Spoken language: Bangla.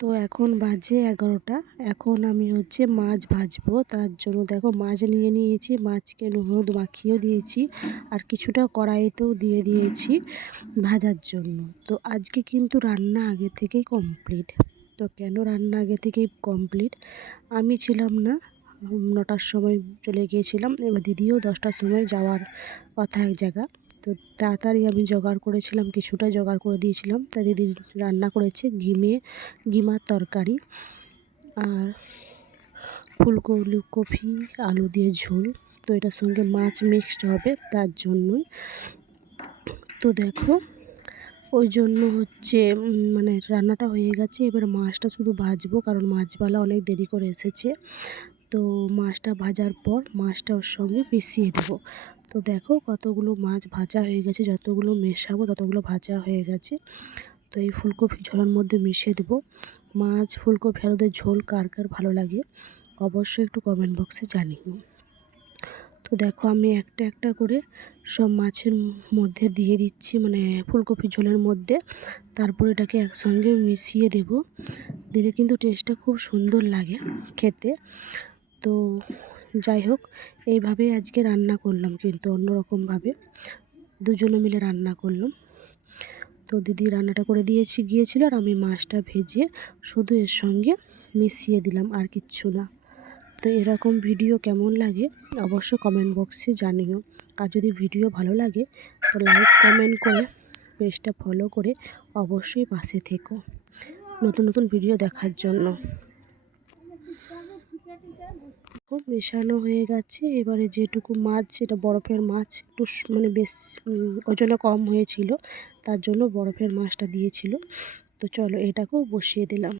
তো এখন বাজে এগারোটা। এখন আমি হচ্ছে মাছ ভাজবো। তার জন্য দেখো মাছ নিয়ে নিয়েছি, মাছকে হলুদ মাখিয়েও দিয়েছি আর কিছুটা কড়াইতেও দিয়ে দিয়েছি ভাজার জন্য। তো আজকে কিন্তু রান্না আগে থেকেই কমপ্লিট তো কেন রান্না আগে থেকেই কমপ্লিট আমি ছিলাম না নটার সময় চলে গিয়েছিলাম। এবার দিদিও দশটার সময় যাওয়ার কথা এক জায়গা। তো তাড়াতাড়ি আমি জোগাড় করেছিলাম, কিছুটা জোগাড় করে দিয়েছিলাম। তা দিদি রান্না করেছে ঘিমে ঘিমার তরকারি আর ফুলকপি আলু দিয়ে ঝোল। তো এটার সঙ্গে মাছ মিক্সড হবে তার জন্যই। তো দেখো, ওই জন্য হচ্ছে মানে রান্নাটা হয়ে গেছে। এবার মাছটা শুধু ভাজবো, কারণ মাছবালা অনেক দেরি করে এসেছে। তো মাছটা ভাজার পর মাছটা ওর সঙ্গে মিশিয়ে দেবো। তো দেখো কতগুলো মাছ ভাজা হয়ে গেছে, যতগুলো মেশাবো ততগুলো ভাজা হয়ে গেছে। তো এই ফুলকপি ঝোলের মধ্যে মিশিয়ে দেবো। মাছ, ফুলকপি, আলুদের ঝোল কার কার ভালো লাগে অবশ্যই একটু কমেন্ট বক্সে জানিও। তো দেখো আমি একটা একটা করে সব মাছের মধ্যে দিয়ে দিচ্ছি মানে ফুলকপি ঝোলের মধ্যে। তারপর এটাকে একসঙ্গে মিশিয়ে দেব। দিলে কিন্তু টেস্টটা খুব সুন্দর লাগে খেতে। তো যাই হোক এইভাবে আজকে রান্না করলাম কিন্তু অন্যরকমভাবে। দুজনে মিলে রান্না করলাম। তো দিদি রান্নাটা করে দিয়েছি, গিয়েছিল আর আমি মাছটা ভেজে শুধু এর সঙ্গে মিশিয়ে দিলাম আর কিচ্ছু না। তো এরকম ভিডিও কেমন লাগে অবশ্য কমেন্ট বক্সে জানিও। আর যদি ভিডিও ভালো লাগে, তো লাইক কমেন্ট করে পেজটা ফলো করে অবশ্যই পাশে থেকো। নতুন নতুন ভিডিও দেখার জন্য। খুব মেশানো হয়ে গেছে। এবারে যেটুকু মাছ, সেটা বরফের মাছ, একটু মানে বেশ ওজনে কম হয়েছিল। তার জন্য বরফের মাছটা দিয়েছিল। তো চলো এটাকেও বসিয়ে দিলাম।